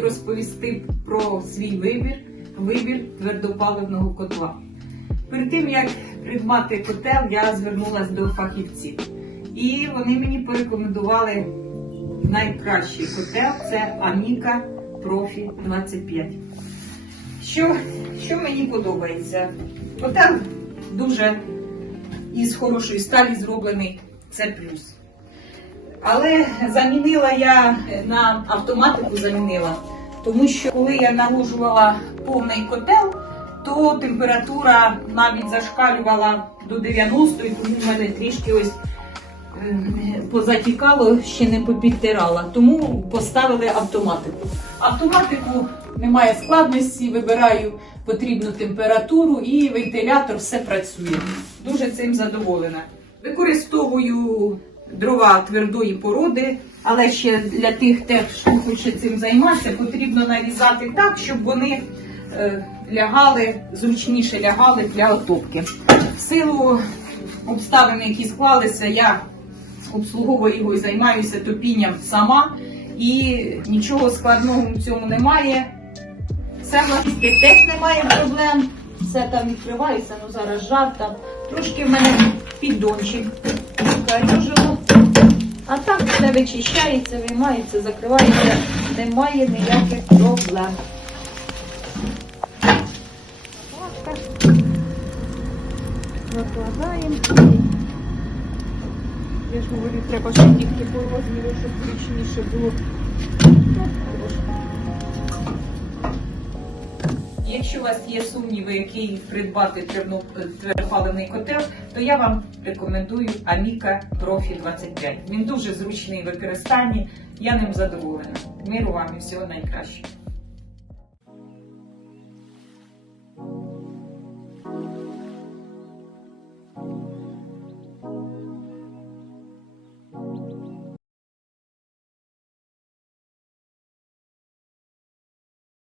розповісти про свій вибір, вибір твердопаливного котла. Перед тим як придбати котел, я звернулася до фахівців. І вони мені порекомендували найкращий котел це Аміка Профі 25. Що, що мені подобається? Котел дуже із хорошої сталі зроблений, це плюс. Але замінила я на автоматику замінила, тому що коли я наложувала повний котел, то температура навіть зашкалювала до 90, і тому в мене трішки ось е, позатікало, ще не попідтирала. Тому поставили автоматику. Автоматику немає складності, вибираю потрібну температуру і вентилятор все працює. Дуже цим задоволена. Використовую дрова твердої породи, але ще для тих, хто хоче цим займатися, потрібно нарізати так, щоб вони е, лягали, зручніше лягали для отопки. В силу обставин, які склалися, я обслуговую його і займаюся топінням сама, і нічого складного в цьому немає. Це власне теж немає проблем. Все там відкривається, ну зараз жар там. Трошки в мене піддончик. Калюжимо. А так все вичищається, виймається, закривається, немає ніяких проблем. От Я ж говорю, треба ще тільки по розміру, щоб зручніше було. Якщо у вас є сумніви, який придбати твердо- твердопаливний котел, то я вам рекомендую Аміка Профі 25. Він дуже зручний в використанні. Я ним задоволена. Миру вам і всього найкращого.